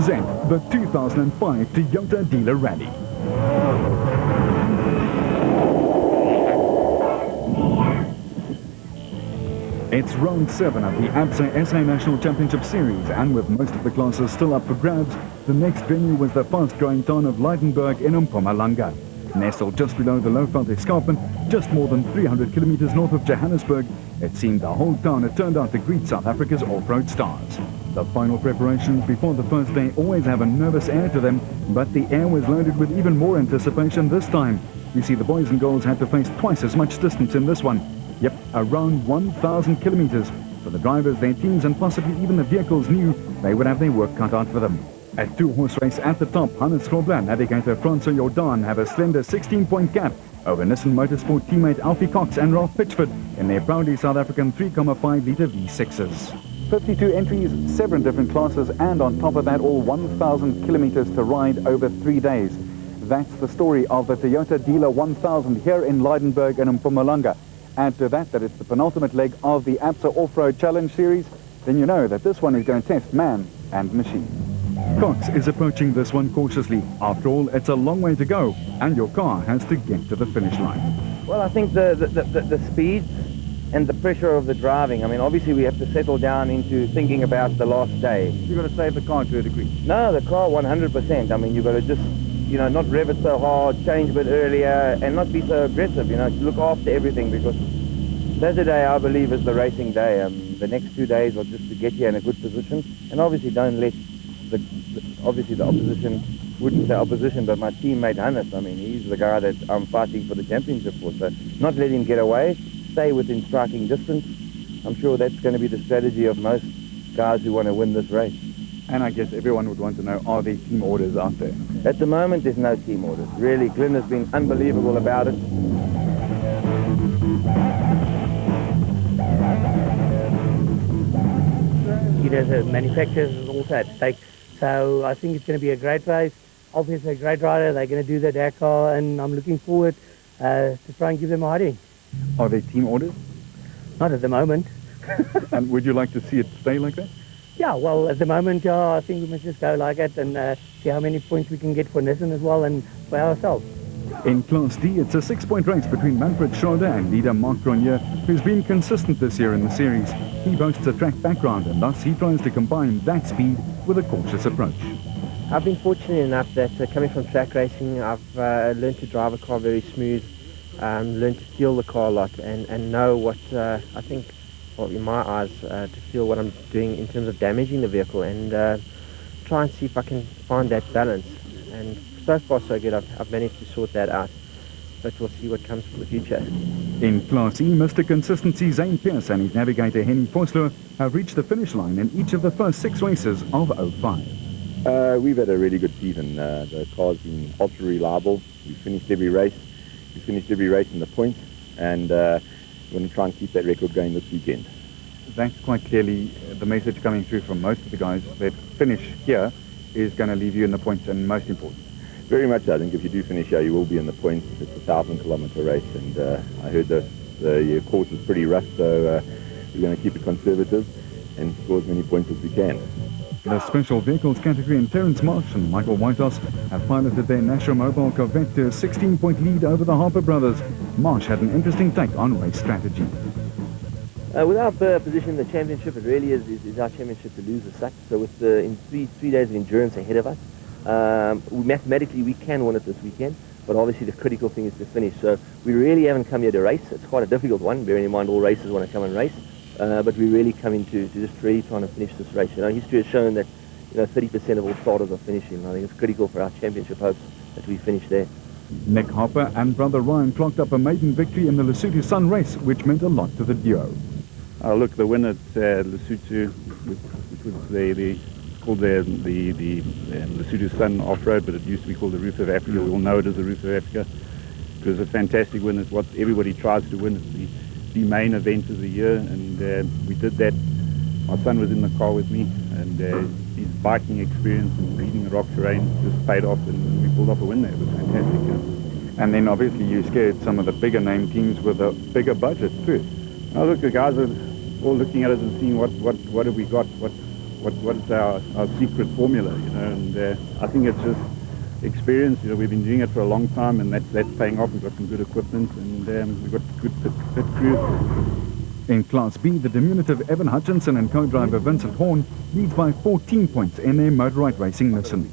present the 2005 Toyota Dealer Rally. It's round 7 of the ABSA SA National Championship Series, and with most of the classes still up for grabs, the next venue was the fast-growing town of Lydenburg in Mpumalanga. Nestled just below the Lowveld Escarpment, just more than 300 kilometers north of Johannesburg, it seemed the whole town had turned out to greet South Africa's off-road stars. The final preparations before the first day always have a nervous air to them, but the air was loaded with even more anticipation this time. You see, the boys and girls had to face twice as much distance in this one. Yep, around 1,000 kilometers. For the drivers, their teams, and possibly even the vehicles knew they would have their work cut out for them. A two-horse race at the top, Hannes Grobler, navigator Francois Jordan have a slender 16-point gap over Nissan Motorsport teammate Alfie Cox and Ralph Pitchford in their proudly South African 3.5-litre V6s. 52 entries, 7 different classes, and on top of that, all 1,000 kilometers to ride over 3 days. That's the story of the Toyota Dealer 1000 here in Lydenburg and Mpumalanga. Add to that it's the penultimate leg of the ABSA Off-Road Challenge Series, then you know that this one is going to test man and machine. Cox is approaching this one cautiously. After all, it's a long way to go, and your car has to get to the finish line. Well, I think the speed and the pressure of the driving. I mean, obviously we have to settle down into thinking about the last day. You've got to save the car to a degree. No, the car 100%. I mean, you've got to just, not rev it so hard, change a bit earlier, and not be so aggressive, to look after everything, because Saturday, I believe, is the racing day. The next 2 days are just to get you in a good position, and obviously don't let obviously the opposition, wouldn't say opposition, but my teammate Hannes, I mean, he's the guy that I'm fighting for the championship for, so not let him get away, stay within striking distance. I'm sure that's going to be the strategy of most guys who want to win this race. And I guess everyone would want to know, are there team orders out there? At the moment, there's no team orders. Really, Glenn has been unbelievable about it. The manufacturers also at stake. So I think it's going to be a great race. Obviously a great rider. They're going to do the Dakar, and I'm looking forward to try and give them a hiding. Are there team orders? Not at the moment. And would you like to see it stay like that? Yeah, well, at the moment, I think we must just go like that and see how many points we can get for Nissan as well and for ourselves. In Class D, it's a 6-point race between Manfred Schroeder and leader Mark Grenier, who's been consistent this year in the series. He boasts a track background, and thus he tries to combine that speed with a cautious approach. I've been fortunate enough that coming from track racing, I've learned to drive a car very smooth, learned to feel the car a lot, and know what I think, well, in my eyes, to feel what I'm doing in terms of damaging the vehicle, and try and see if I can find that balance. And so far so good. I've managed to sort that out, but we'll see what comes for the future. In Class E, Mr. Consistency Zane Pierce and his navigator Henny Vosloo have reached the finish line in each of the first 6 races of 05. We've had a really good season. The car's been ultra reliable. We finished every race. We finished every race in the points, and we're going to try and keep that record going this weekend. That's quite clearly the message coming through from most of the guys, that finish here is going to leave you in the points, and most important. Very much. I think if you do finish here, you will be in the points. It's a 1,000-kilometer race, and I heard the course is pretty rough, so we're going to keep it conservative and score as many points as we can. The special vehicles category in Terence Marsh and Michael Whitehouse have piloted their Nashua Mobile Corvette to a 16-point lead over the Harper brothers. Marsh had an interesting take on race strategy. With our position in the championship, it really is our championship to lose as such. So with in three days of endurance ahead of us, mathematically we can win it this weekend, but obviously the critical thing is to finish. So we really haven't come here to race. It's quite a difficult one, bearing in mind all racers want to come and race, but we really come into just really trying to finish this race. History has shown that 30% of all starters are finishing. I think it's critical for our championship hopes that we finish there. Nick Harper and brother Ryan clocked up a maiden victory in the Lesotho Sun race, which meant a lot to the duo. Look, the win at Lesotho, which was called the Lesotho Sun Off-Road, but it used to be called the Roof of Africa. We all know it as the Roof of Africa. It was a fantastic win. It's what everybody tries to win. It's the main event of the year, and we did that. My son was in the car with me, and his biking experience and leading the rock terrain just paid off, and we pulled off a win there. It was fantastic. And then obviously you scared some of the bigger name teams with a bigger budget too. Look, the guys are all looking at us and seeing what have we got, what's our secret formula, you know, and I think it's just experience. You know, we've been doing it for a long time, and that's paying off. We've got some good equipment, and we've got good fit crew. In Class B, the diminutive Evan Hutchinson and co-driver Vincent Horn leads by 14 points in their Motorite Racing Nissan.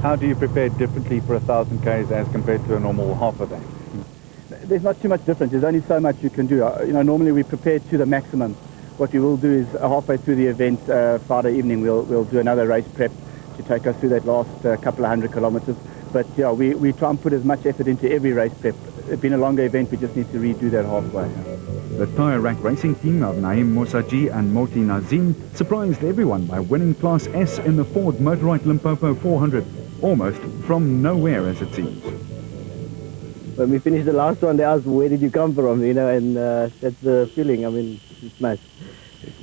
How do you prepare differently for 1,000 Ks as compared to a normal half a day? There's not too much difference. There's only so much you can do. You know, normally we prepare to the maximum. What we will do is halfway through the event, Friday evening, we'll do another race prep to take us through that last couple of 100 kilometers. But yeah, we try and put as much effort into every race prep. It's been a longer event, we just need to redo that halfway. The Tyre Rack Racing team of Naim Mosaji and Moti Nazim surprised everyone by winning Class S in the Ford Motorite Limpopo 400, almost from nowhere as it seems. When we finished the last one, they asked, where did you come from, you know, and that's the feeling. I mean, it's nice.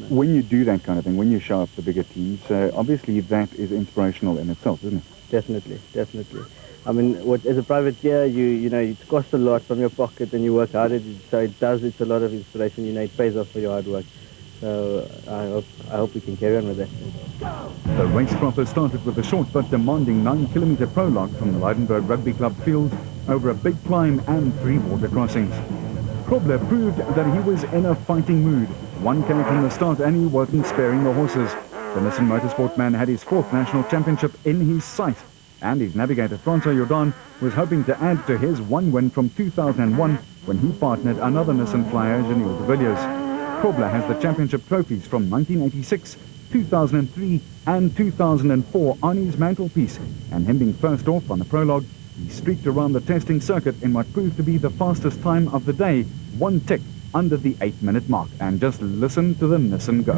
When you do that kind of thing, when you show up the bigger teams, obviously that is inspirational in itself, isn't it? Definitely, definitely. I mean, as a privateer, you know, it costs a lot from your pocket and you work hard at it, so it's a lot of inspiration, you know, it pays off for your hard work. So I hope we can carry on with that. The race proper started with a short but demanding 9-kilometer prologue from the Leidenburg Rugby Club field over a big climb and 3 water crossings. Krobler proved that he was in a fighting mood. 1K from the start and he wasn't sparing the horses. The Nissan Motorsport man had his 4th national championship in his sight, and his navigator Francois Jordan was hoping to add to his 1 win from 2001 when he partnered another Nissan flyer, Janelle de Villiers. Krobler has the championship trophies from 1986, 2003 and 2004 on his mantelpiece, and him being first off on the prologue, he streaked around the testing circuit in what proved to be the fastest time of the day, 1 tick under the 8-minute mark. And just listen to the Nissan go.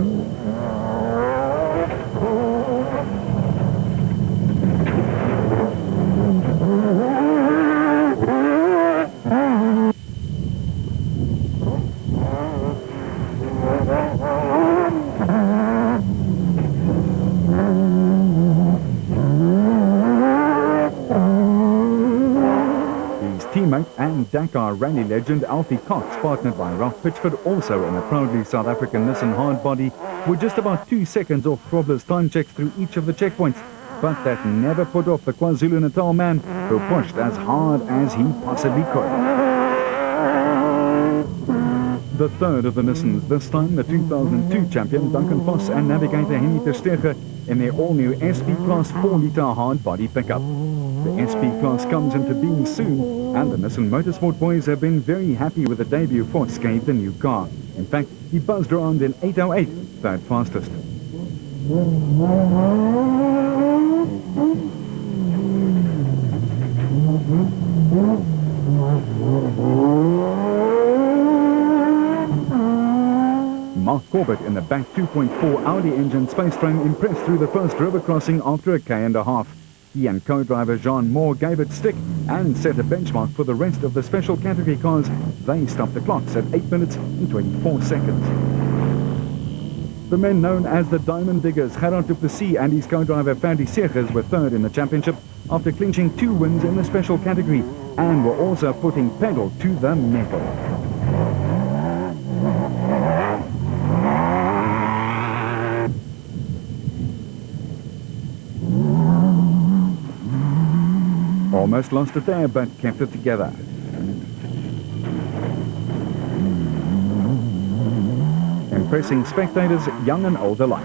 Teammate and Dakar rally legend Alfie Cox, partnered by Ralph Pitchford, also in a proudly South African Nissan hardbody, were just about 2 seconds off Krobler's time checks through each of the checkpoints, but that never put off the KwaZulu-Natal man, who pushed as hard as he possibly could. The third of the Nissans, this time the 2002 champion Duncan Voss and navigator Henny Tersteger in their all-new SP Class 4-litre hardbody pickup. The SP Class comes into being soon, and the Nissan Motorsport boys have been very happy with the debut Voss gave the new car. In fact, he buzzed around in 8:08, third fastest. Mark Corbett in the back 2.4 Audi engine space frame impressed through the first river crossing after a K&a-half. He and co-driver Jean Moore gave it stick and set a benchmark for the rest of the special category cars. They stopped the clocks at 8 minutes and 24 seconds. The men known as the Diamond Diggers, Gerard du Plessis and his co-driver Ferdi Segers, were third in the championship after clinching 2 wins in the special category and were also putting pedal to the metal. Almost lost it there, but kept it together. Impressing spectators, young and old alike.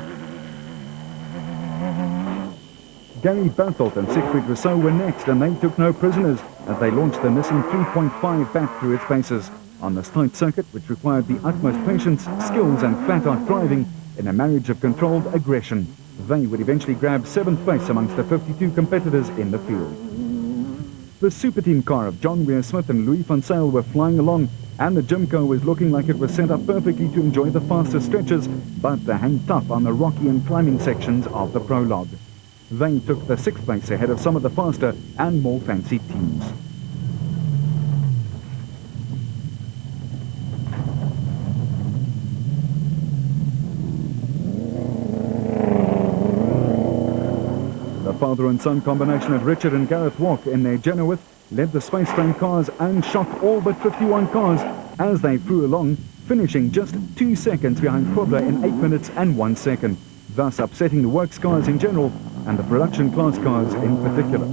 Gary Berthold and Siegfried Rousseau were next, and they took no prisoners as they launched the Nissan 3.5 back through its paces on this tight circuit, which required the utmost patience, skills and flat-out driving in a marriage of controlled aggression. They would eventually grab 7th place amongst the 52 competitors in the field. The Super Team car of John Weir Smith and Louis van Zyl were flying along, and the Jimco was looking like it was set up perfectly to enjoy the faster stretches, but they hang tough on the rocky and climbing sections of the prologue. They took the 6th place ahead of some of the faster and more fancy teams. Father and son combination of Richard and Gareth Walk in their Genoith led the space frame cars and shocked all but 51 cars as they flew along, finishing just 2 seconds behind Krobler in 8 minutes and 1 second. thus upsetting the works cars in general and the production class cars in particular.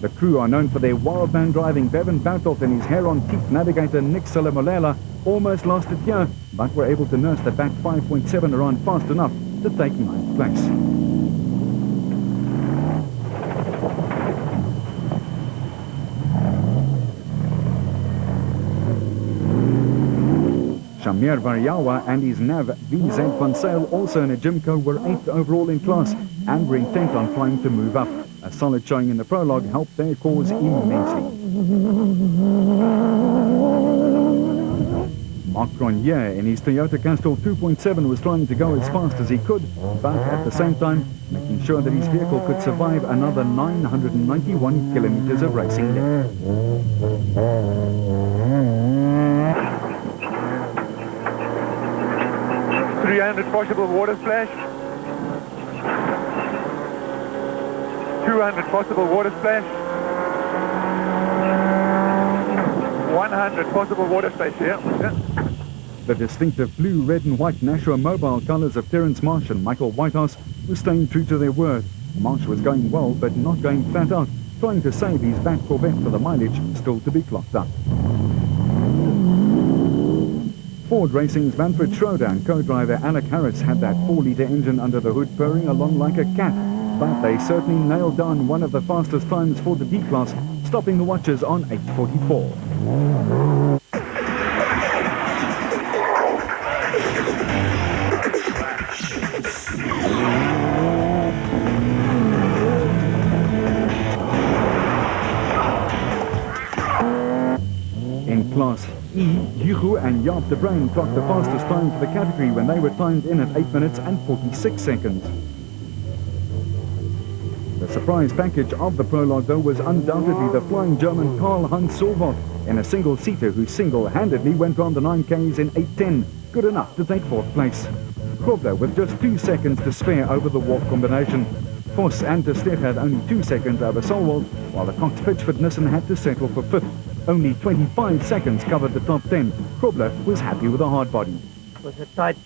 The crew are known for their wild man driving. Bevan Bartelt and his hair-on-teeth navigator Nick Salamolela almost lost it here, but were able to nurse the back 5.7 around fast enough to take 9th place. Shamir Variawa and his nav VZ Van Sale, also in a Jimco, were 8th overall in class and were intent on trying to move up. A solid showing in the prologue helped their cause immensely. Mark Grenier in his Toyota Castrol 2.7 was trying to go as fast as he could, but at the same time making sure that his vehicle could survive another 991 kilometers of racing left. 300 possible water splash. 200 possible water splash. 100 possible water splash, yeah. The distinctive blue, red and white Nashua Mobile colours of Terence Marsh and Michael Whitehouse were staying true to their word. Marsh was going well, but not going flat out, trying to save his back Corvette for the mileage still to be clocked up. Ford Racing's Manfred Schroeder and co-driver Alec Harris had that 4-litre engine under the hood purring along like a cat, but they certainly nailed down one of the fastest times for the D-Class, stopping the watchers on 8:44. In Class E, Hugo and Jaap de Bruin clocked the fastest time for the category when they were timed in at 8 minutes and 46 seconds. The surprise package of the prologue, though, was undoubtedly the flying German Karl-Heinz Solvot in a single-seater who single-handedly went round the 9Ks in 8:10, good enough to take 4th place. Krobler with just 2 seconds to spare over the walk combination. Voss and de Stedt had only 2 seconds over Solwald, while the Cox Pitchford Nissan had to settle for 5th. Only 25 seconds covered the top 10. Krobler was happy with a hard body. It was a tight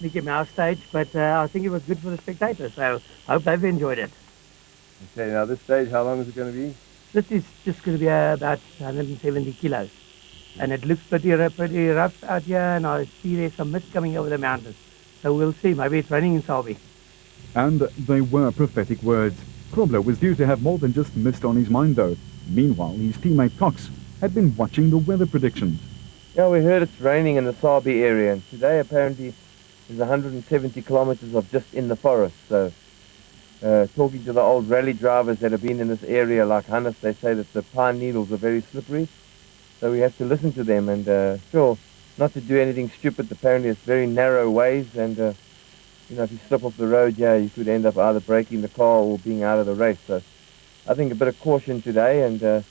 Mickey Mouse stage, but I think it was good for the spectators, so I hope they've enjoyed it. Okay, now this stage, how long is it going to be? This is just going to be about 170 kilos. And it looks pretty rough out here, and I see there's some mist coming over the mountains. So we'll see, maybe it's raining in Selby. And they were prophetic words. Krobler was due to have more than just mist on his mind, though. Meanwhile, his teammate Cox had been watching the weather predictions. Yeah, we heard it's raining in the Selby area, and today apparently there's 170 kilometers of just in the forest. So talking to the old rally drivers that have been in this area like Hannes, they say that the pine needles are very slippery. So we have to listen to them and sure, not to do anything stupid. Apparently it's very narrow ways, and you know, if you slip off the road, yeah, you could end up either breaking the car or being out of the race. So I think a bit of caution today, and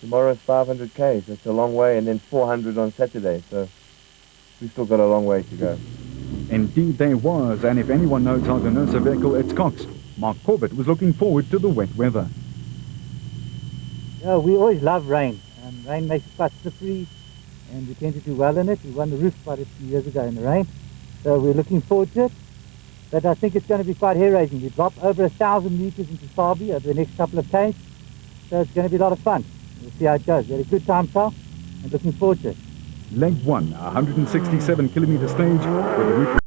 tomorrow's 500 Ks. That's a long way, and then 400 on Saturday. So we've still got a long way to go. Indeed there was, and if anyone knows how to nurse a vehicle, it's Cox. Mark Corbett was looking forward to the wet weather. Yeah, we always love rain. Rain makes it quite slippery, and we tend to do well in it. We won the roof quite a few years ago in the rain, so we're looking forward to it. But I think it's going to be quite hair-raising. We drop over 1,000 meters into Selby over the next couple of Ks, so it's going to be a lot of fun. We'll see how it goes. We had a good time, Sal, and looking forward to it. Leg 1, a 167 kilometer stage with a route